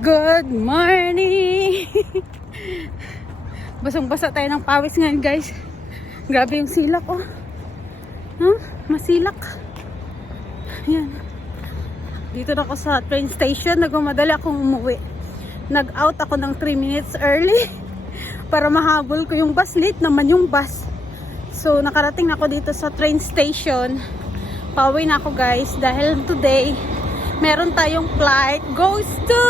Good morning! Basang-basa tayo ng pawis ngayon, guys. Grabe yung silak, oh. Huh? Masilak. Ayan. Dito na ako sa train station. Nagmamadali akong umuwi. Nag-out ako ng 3 minutes early para mahabol ko yung bus. Late naman yung bus. So, nakarating na ako dito sa train station. Pauwi na ako, guys. Dahil today, meron tayong flight goes to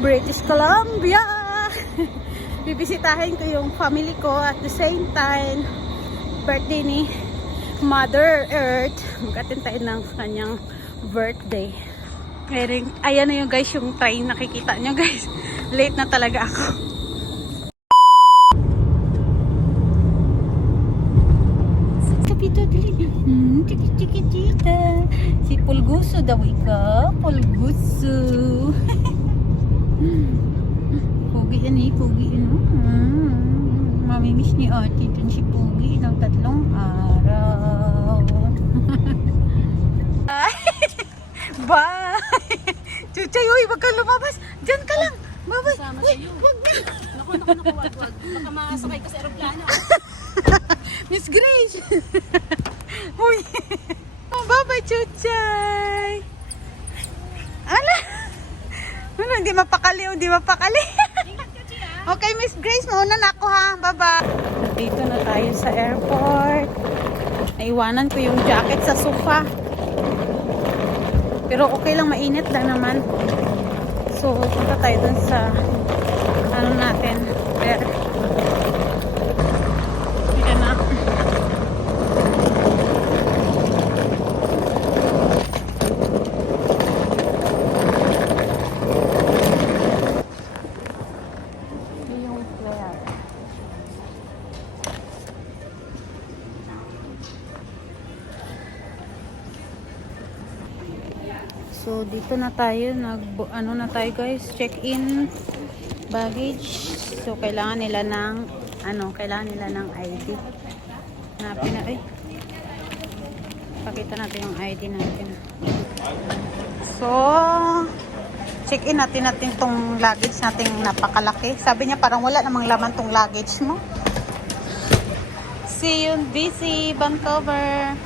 British Columbia. Bibisitahin ko yung family ko at the same time birthday ni Mother Earth. Mag-attend tayo ng kanyang birthday. Ayan na yung guys, yung train nakikita nyo, guys. Late na talaga ako. Kapito dali. Tiki-tiki-tita. Si Pulguso daw ikaw. Pulguso. Pugi yan eh. Pugi yan. Mamimiss ni ate dun si Pugi ng 3 araw. Bye! Chuchay, uy, wag kang lumabas. Diyan ka lang. Bye-bye. Uy, wag na. Naku, wag. Baka makasakay ka sa aeroplano. Miss Grace! Uy! Oh, bye-bye, Chuchay! Ala! Ano, hindi mapakali. Okay, Miss Grace, mauna na ako, ha? Bye-bye! Dito na tayo sa airport. Naiwanan ko yung jacket sa sofa. Pero okay lang, mainit lang naman. So, punta tayo dun sa ano natin. Pero, hindi na. Yung flare. So, dito na tayo. Ano na tayo, guys? Check-in. Baggage. So, kailangan nila ng ID. Hanapin na, pakita natin yung ID natin. So, check-in natin tong luggage natin napakalaki. Sabi niya parang wala namang laman tong luggage mo. See you in BC, Vancouver.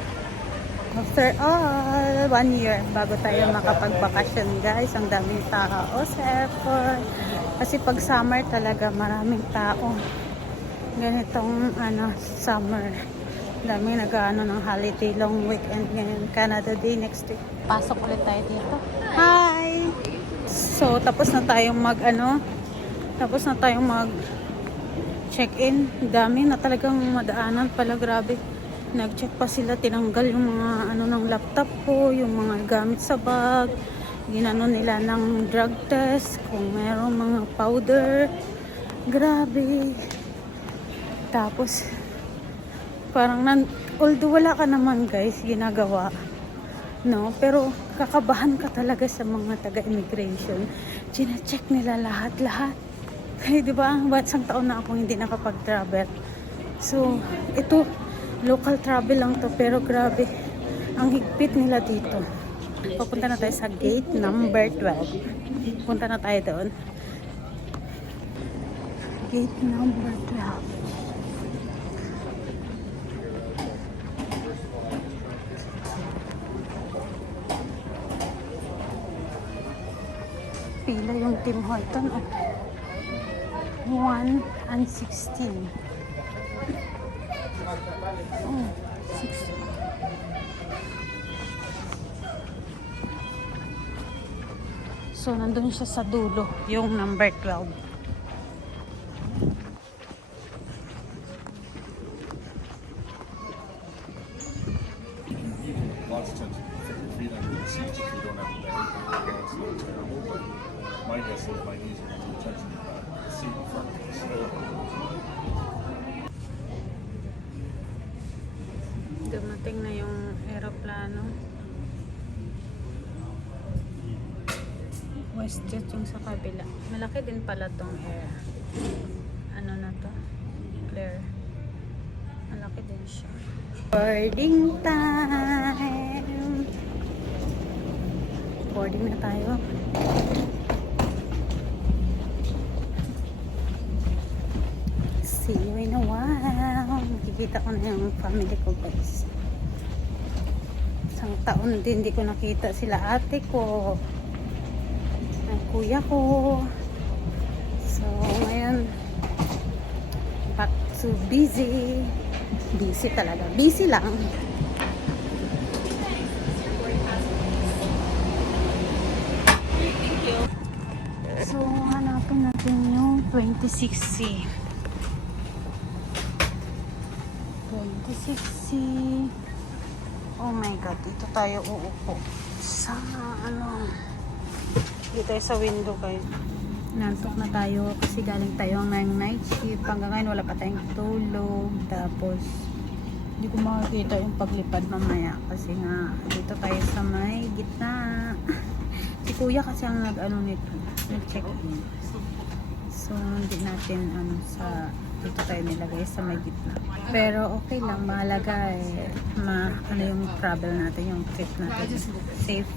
After all, 1 year bago tayo makapagbakasyon, guys. Ang daming tao sa airport. Kasi pag summer talaga maraming tao. Ganitong summer. Daming nag-ano ng holiday, long weekend ngayon. Canada Day next week. Pasok ulit tayo dito. Hi! So, tapos na tayong check-in. Dami na talagang madaanan pala, grabe. Nag-check pa sila, tinanggal yung mga ng laptop ko, yung mga gamit sa bag. Ginano nila ng drug test, kung mayroong mga powder. Grabe. Tapos, parang although wala ka naman, guys, ginagawa. No? Pero, kakabahan ka talaga sa mga taga-immigration. Gina-check nila lahat-lahat. Kaya, di ba, isang taon na akong hindi nakapag-travel. So, ito, local travel lang to, pero grabe ang higpit nila dito. Papunta na tayo sa gate number 12. Punta na tayo doon. Gate number 12. Pila yung Tim Horton, 1 and 16. Oh, 16. So, nandun siya sa dulo, yung number 12. Lots of times you put your feet under the seats if you don't have a bag. It's not terrible, but my guess is my knees are going to be touching the seat in front of us. Dumating na yung aeroplano. WestJet yung sa kabila. Malaki din pala tong air. Ano na to? Claire. Malaki din siya. Boarding time! Boarding na tayo. nakikita ko na yung family ko guys. Isang taon din hindi ko nakita sila ate ko, ang kuya ko. So ngayon back to busy talaga, busy lang. So hanapin natin yung 2060. 2060. Oh my god, dito tayo uupo sa ano, dito tayo sa window guys. Nantok na tayo kasi galing tayo ng night shift. Hanggang ngayon wala pa tayong tulog. Tapos hindi ko makikita yung paglipad mamaya kasi nga dito tayo sa may gitna. Si kuya kasi ang nag-ano nito, nag-check in. So hindi natin sa dito tayo nilagay sa may gitna. Pero okay lang, mahalaga yung travel natin, yung trip natin. Safe.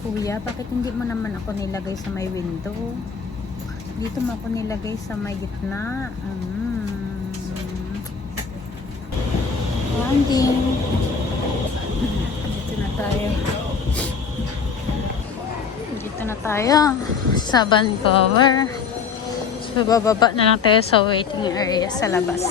Kuya, bakit hindi mo naman ako nilagay sa may window? Dito mo ako nilagay sa may gitna. Landing. Dito na tayo. Dito na tayo sa Vancouver. So, bababa na lang tayo sa waiting area sa labas.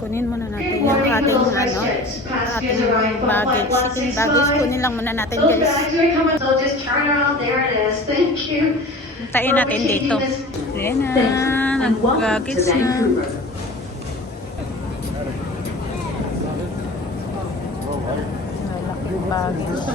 Kunin muna natin yung ating baggage. Sige, baggage kunin lang muna natin guys. Hintayin natin dito. Ayan na, nag-baggage na. Malaking baggage.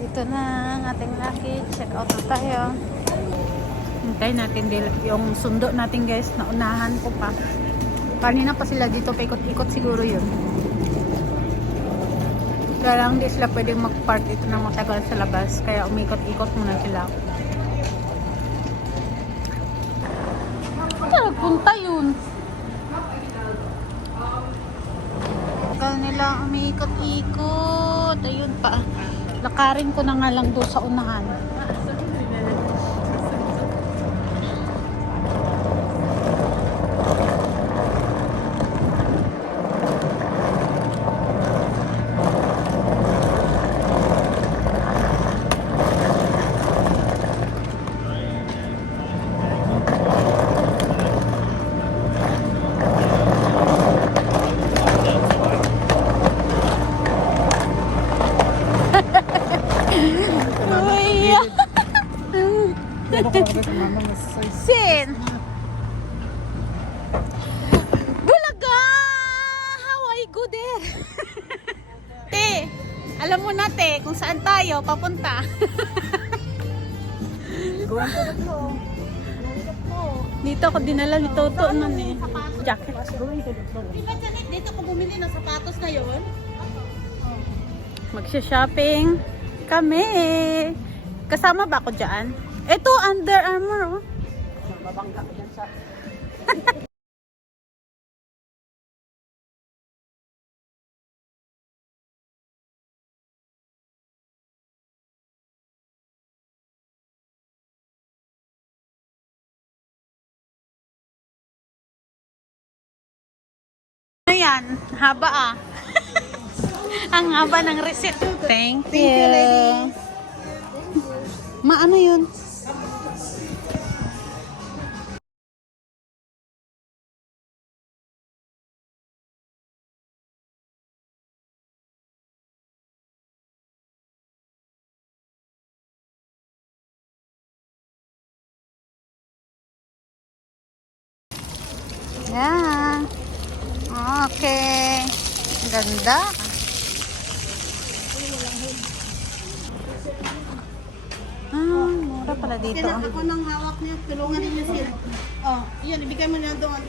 Ito na ang ating luggage. Check out na tayo. Hintayin natin yung sundo natin guys. Naunahan ko pa. Kanina pa sila dito. Paikot-ikot siguro yun. Kaya lang di sila pwedeng mag-park dito ng matagal sa labas. Kaya umikot-ikot muna sila. Saan nagpunta yun? Tagal nila umikot-ikot. Ayun pa. Lakarin ko na nga lang doon sa unahan. Sin! Bulaga! How I go there? Te, alam mo na te, kung saan tayo papunta. Dito ako dinala ni Toto nun eh. Jacket. Diba Janet, dito ko bumili ng sapatos ngayon? Magsha-shopping kami. Kasama ba ako dyan? Ito, Under Armour, oh. Babangga ko dyan sa... Ano yan? Haba ah. Ang haba ng receipt. Thank you. ladies. Ma, ano yun? Yan. Okay. Ganda. Ah, Mura pala dito. Kaya ako nang hawak niya, tulungan niyo siya. Oh, yun, ibigay mo niya doon.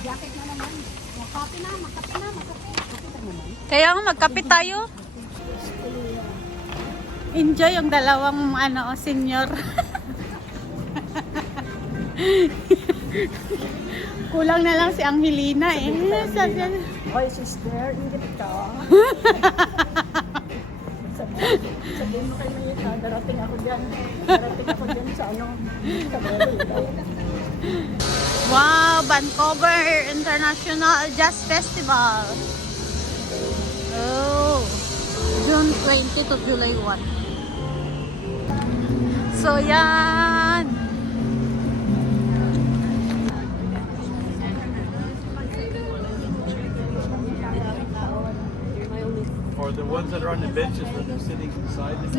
Jacket na naman. Makape na, makape na, makape. Kaya nga magkape tayo. Enjoy yung dalawang senior. Kulang na lang si Angelina eh. Hoy, sister, ingit ka. Sabihin mo kay Mayita, darating ako dyan. Darating ako dyan sa sa Bali. Wow, Vancouver International Jazz Festival. Oh, June 20 to July 1. So yan. Or the ones that are on the benches when they're sitting beside them.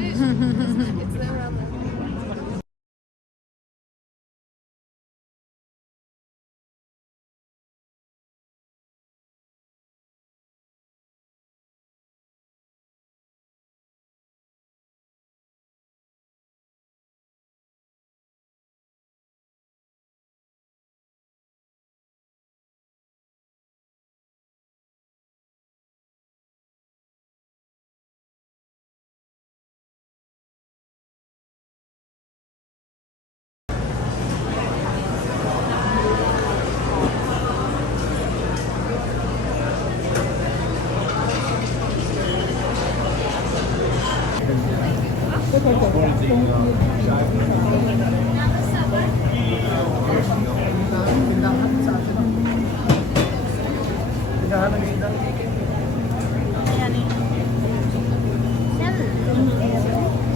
Yan eh.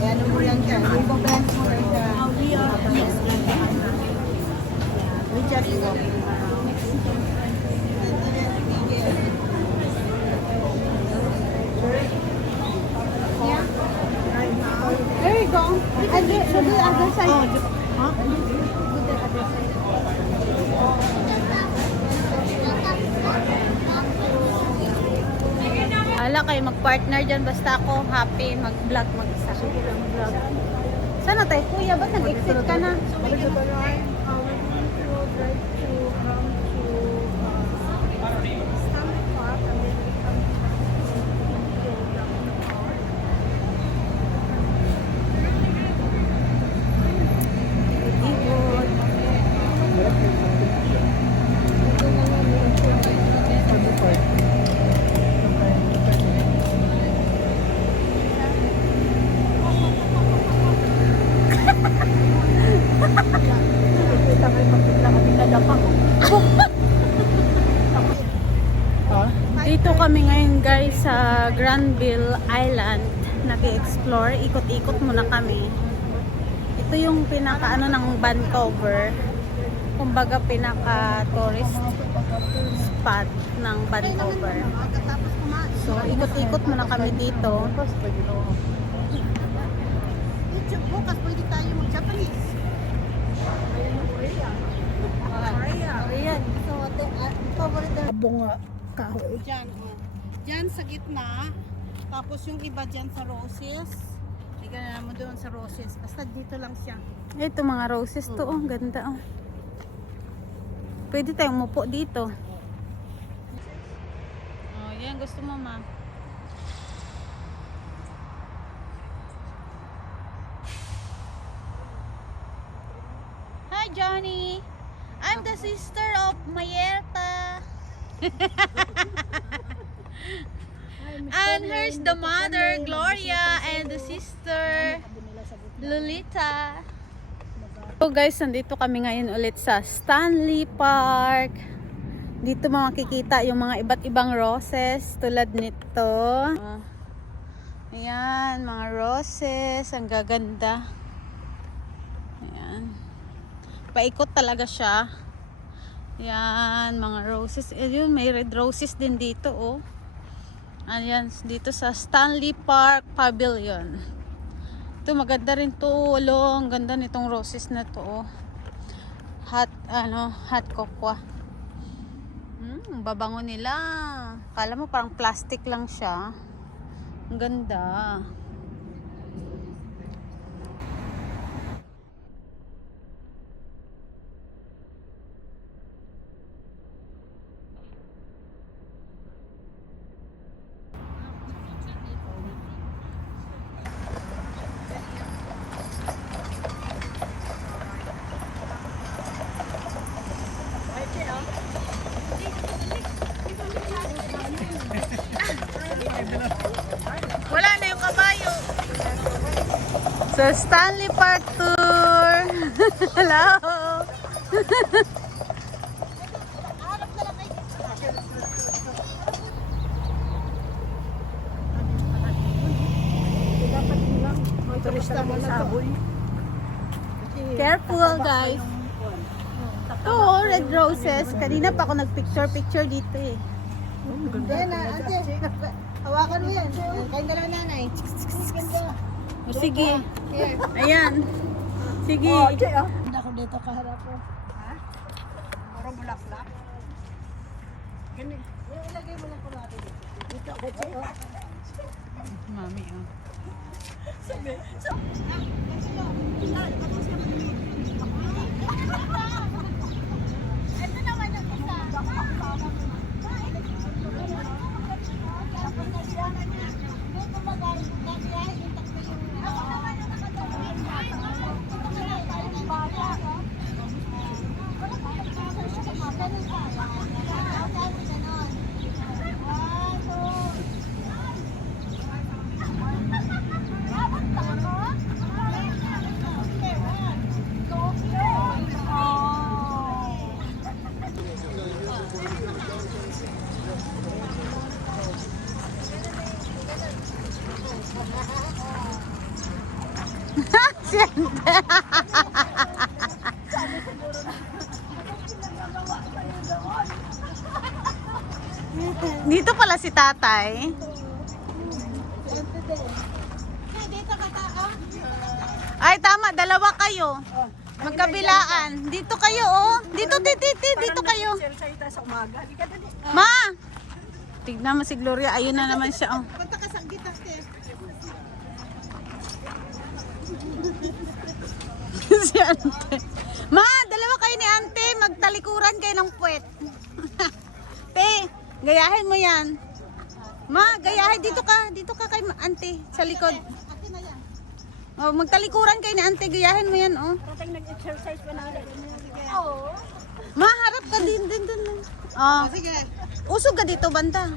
Ano mo yan siya? Ibo-blend mo rin siya. We just walking around. There you go. To the other side. Ala kayo mag-partner dyan. Basta ako happy mag-vlog mag-isa. Sana tayo kuya? Ba't nag-exit ka na? Dito kami ngayon guys sa Granville Island. Nag-explore, ikot-ikot muna kami. Ito yung pinaka ng Vancouver. Kumbaga pinaka tourist spot ng Vancouver. So ikot-ikot muna kami dito. Bukas pwede tayo mag-Japanese. Ayan. So, favorite Bunga kahoy. dyan. Dyan sa gitna. Tapos yung iba dyan sa roses. Tignan na naman doon sa roses. Basta dito lang siya. Ito mga roses to, oh, ganda oh. Pwede tayong mupo dito. Oh, yan gusto mo ma. Hi Johnny. I'm the sister of Mayerta. And here's the mother Gloria and the sister Lolita. So guys, nandito kami ngayon ulit sa Stanley Park. Dito makikita yung mga iba't ibang roses tulad nito. Ayan, mga roses, ang gaganda. Ayan. Paikot talaga siya. Ayan, mga roses. Ayun, may red roses din dito, oh. Ayan, dito sa Stanley Park Pavilion. Ito, maganda rin to. Ang ganda nitong roses na to, oh. Hot cocoa. Babango nila. Kala mo parang plastic lang siya. Ang ganda. Sa Stanley Park Tour. Hello. Turista mo na to. Careful, guys. Oo, red roses. Kanina pa ako nagpicture-picture dito eh. Yan na, ate. Hawakan mo yan. Kain ka na nanay. O sige. Ayan. Sige. Hindi ako dito kaharap ko. Ha? Puro bulaklak. Ganun. Ilagay mo lang ko natin dito. Dito ako, Che. Mami, oh. Dito pala si tatay. Ay, tama. Dalawa kayo. Magkabilaan. Dito kayo, oh. Dito, dito kayo. Ma! Tignan mo si Gloria. Ayun na naman siya, oh. Punta ka sa gitna, ate. Si ante. Ma, dalawa kayo ni ante. Magtalikuran kayo ng puwet. Te, gayahin mo yan. Ma, gayahin. Dito ka kay ante. Sa likod. Ate na yan. Oh, magtalikuran kayo ni ante. Gayahin mo yan, oh. Parating nag-exercise pa na. Oo. Ma, harap ka din. Oh. Sige. Usog ka dito, banda.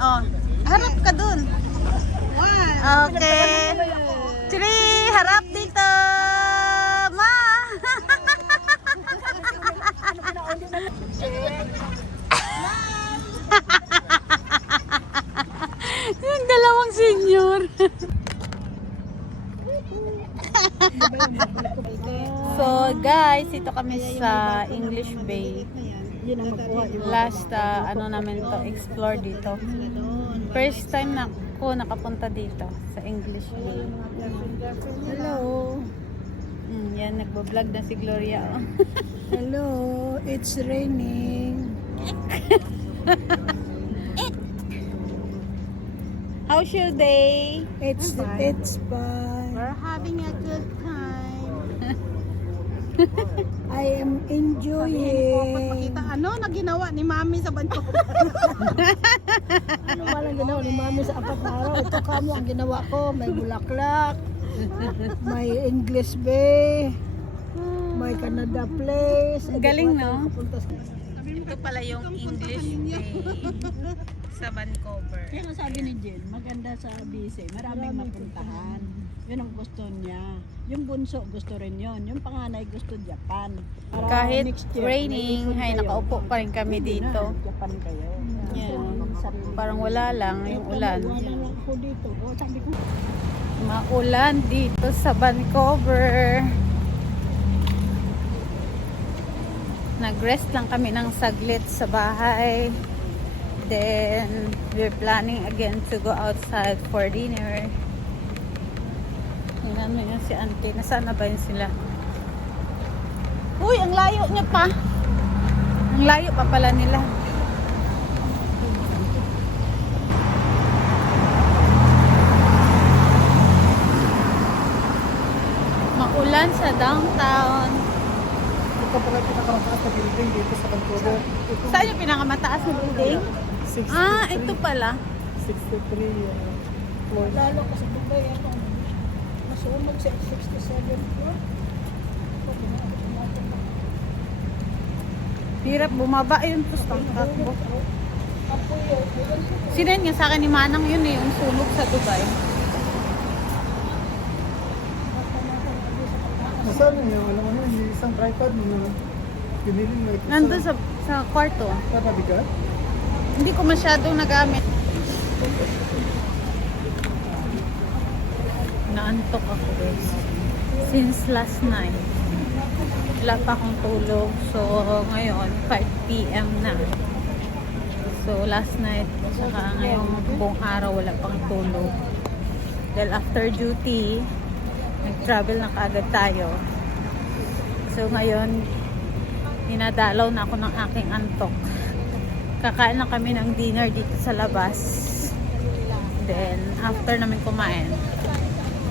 Oh. Harap ka dun. One. Okay. 3, harap dito. Ma. Yung dalawang senior. So guys, ito kami sa English Bay. Last ano namin to, explore dito. First time na ako nakapunta dito sa English Bay. Hello. Yan, nagbo-vlog na si Gloria. Oh. Hello. It's raining. How's your day? It's fine. We're having a good time. I am enjoying. Ano na ginawa ni Mami sa banto? Ano ba lang ginawa ni Mami sa 4 na araw? Ito kamo ang ginawa ko. May bulaklak. May English Bay. May Canada Place. Galing, no? Punta sa... Ito pala yung English Bay sa Vancouver. Kaya sabi ni Jen, maganda sa BC, maraming mapuntahan. Yun ang gusto niya. Yung bunso gusto rin yun. Yung panganay gusto Japan. Para Kahit next year, raining, may ay kayo. nakaupo pa rin kami Hindi dito. Na, Japan kayo. Yan. Sarili. Parang wala lang yung ulan. Wala lang ako dito. O, sabi ko, Maulan dito sa Vancouver. Nag-rest lang kami ng saglit sa bahay. Then, we're planning again to go outside for dinner. Tingnan mo yun si auntie. Nasaan na ba yun sila? Uy, ang layo niya pa. Ang layo pa pala nila. Maulan sa downtown. Ito pa kayo pinakamataas na building dito sa Vancouver. Saan yung pinakamataas na building? 63. Ah, ito pala. 63 floor. Lalo kasi Dubai, ito. Masunog sa 67 floor. Hirap bumaba yun. Tapos takbo. Sinayin nga sa akin ni Manang yun eh, yung sunog sa Dubai. Nasaan na yung alam mo na, yung isang tripod mo na pinili mo. Nandun sa kwarto. Katabi ka? Hindi ko masyadong nagamit. Naantok ako guys. Since last night. Wala pa akong tulog. So ngayon 5 PM na. So last night saka ngayong buong araw wala pang tulog. Dahil after duty, nag-travel na kaagad tayo. So ngayon, dinadalaw na ako ng aking antok. Kakain na kami ng dinner dito sa labas. Then, after namin kumain,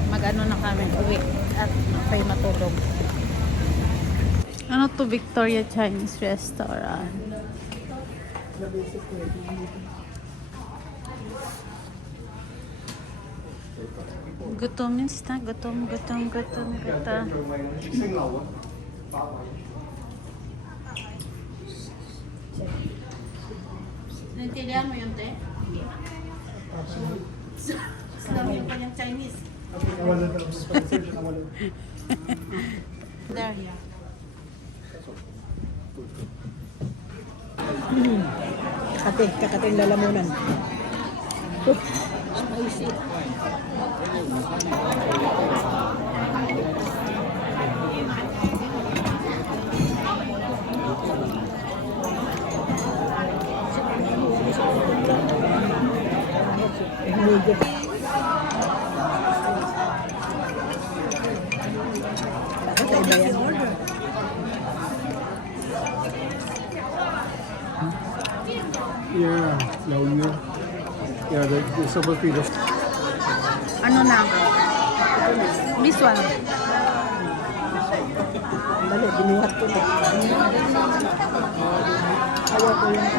mag-ano na kami uwi at tayo matulog. Ano to, Victoria Chinese Restaurant? Gutomins na, gutom. Naintindihan mo yun, te? Sabi yung kanyang Chinese. Nawalan na. Pasensya na nawalan. There, yeah. Kakate yung lalamunan. Spicy. Yeah, now you. Yeah, there's supposed to be the Ano na? This one. Dali, binuhat ko na. Ayaw ko yung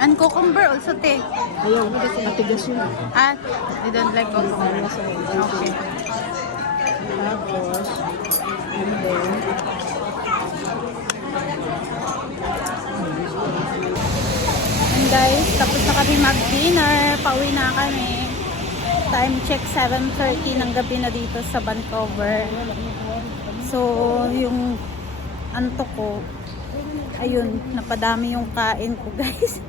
And cucumber also, te. ayaw ko kasi matigas yun. Ah, you don't like cucumber. Okay. Tapos, and then, And guys, tapos na kami mag-dinner. Pauwi na kami. Time check 7:30 ng gabi na dito sa Vancouver. So, yung antok ko, ayun, napadami yung kain ko guys.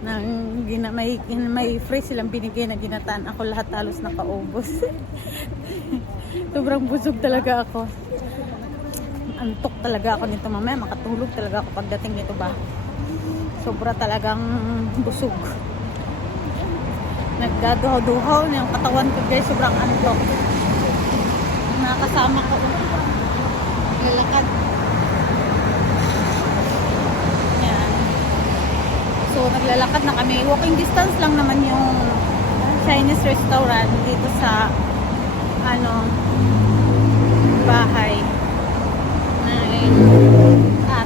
May free silang binigay na ginataan. Ako lahat halos nakaubos. Sobrang busog talaga ako. Antok talaga ako nito mamaya. Makatulog talaga ako pagdating nito ba. Sobra talagang busog. Nagdaduhaw-duhaw na yung katawan ko guys. Sobrang antok. Nakasama ko. Lalakad. Yan. So naglalakad na kami. Walking distance lang naman yung Chinese restaurant dito sa bahay na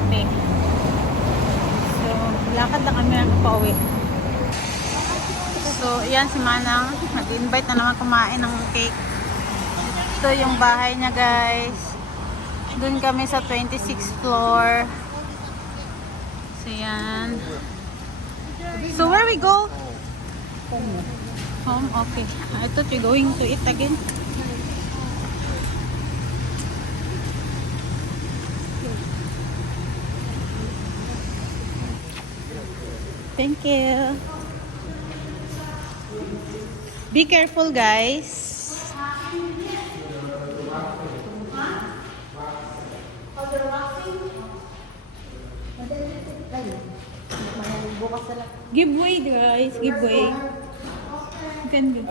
ate. So lakad lang kami ng pauwi. So yan si Manang. Nag-invite na naman kumain ng cake. Ito yung bahay niya guys. Doon kami sa 26th floor. So yan. So where we go? Home. Okay. I thought you're going to eat again. Thank you. Be careful, guys. Give way, guys. Give way. You can go.